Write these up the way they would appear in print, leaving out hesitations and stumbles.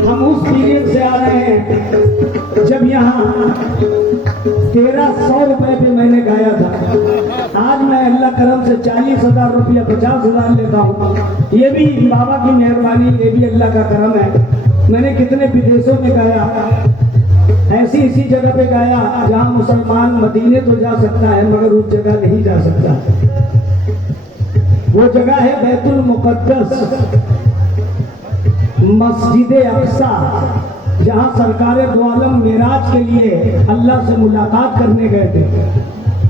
हम उस पीरियड से आ रहे हैं जब यहाँ 1300 रुपए पे मैंने गाया था। आज मैं अल्लाह करम से 40,000 रुपया 50,000 लेता हूँ। ये भी बाबा की मेहरबानी, ये भी अल्लाह का करम है। मैंने कितने विदेशों में गाया, ऐसी इसी जगह पे गाया जहाँ मुसलमान मदीने तो जा सकता है मगर उस जगह नहीं जा सकता। वो जगह है बैतुल मुक़द्दस, मस्जिद अक्सा, जहां सरकार दो आलम मेराज के लिए अल्लाह से मुलाकात करने गए थे।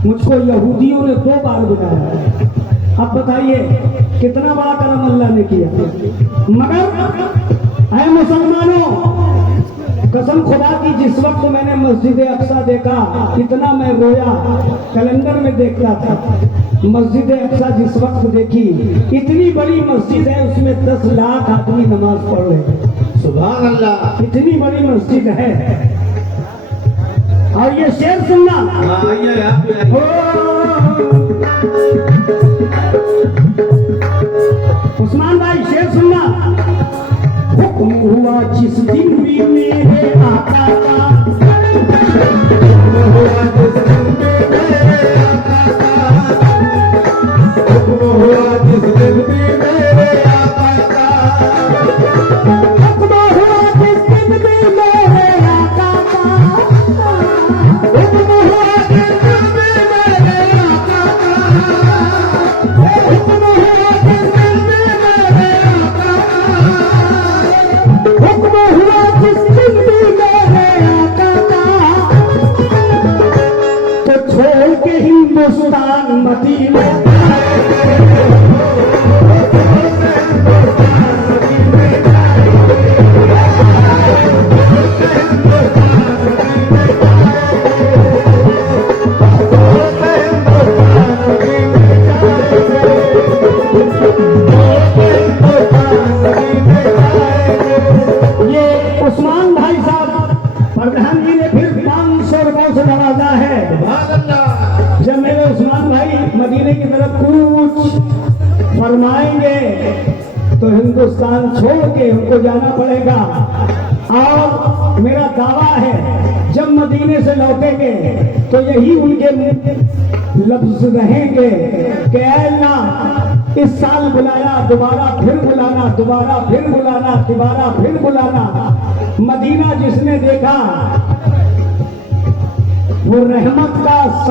मुझको यहूदियों ने 2 बार बुलाया। अब बताइए कितना बड़ा करम अल्लाह ने किया। मगर ऐ मुसलमानों, कसम खुदा की, जिस वक्त मैंने मस्जिद अक्सा देखा इतना मैं रोया। कैलेंडर में देखता था मस्जिद अक्सा जिस वक्त देखी, इतनी बड़ी मस्जिद है, उसमें 10 लाख आदमी नमाज पढ़ रहे। सुभान अल्लाह। इतनी बड़ी मस्जिद है। और ये शेर सुनना, उस्मान भाई शेर सुनना। हुक्म हुआ जिस दिन भी मेरे आका का, हुक्म हुआ जिस दिन भी मेरे आका का, हुक्म हुआ जिस दिन भी मेरे आका का, हुक्म हुआ जिस दिन भी मेरे आका का, हुक्म हुआ जिस दिन भी मेरे आका का, हुक्म हुआ जिस दिन भी मेरे आका का, हुक्म हुआ जिस दिन भी मेरे आका का, तो छोड़ के हिंदुस्तान मदीने मदीने की तरफ कूच फरमाएंगे तो हिंदुस्तान छोड़ के हमको जाना पड़ेगा। और मेरा दावा है जब मदीने से लौटेंगे तो यही उनके लफ्ज रहेंगे कि ऐ अल्लाह इस साल बुलाया, दोबारा फिर बुलाना, दोबारा फिर बुलाना, दोबारा फिर बुलाना। मदीना जिसने देखा वो रहमत का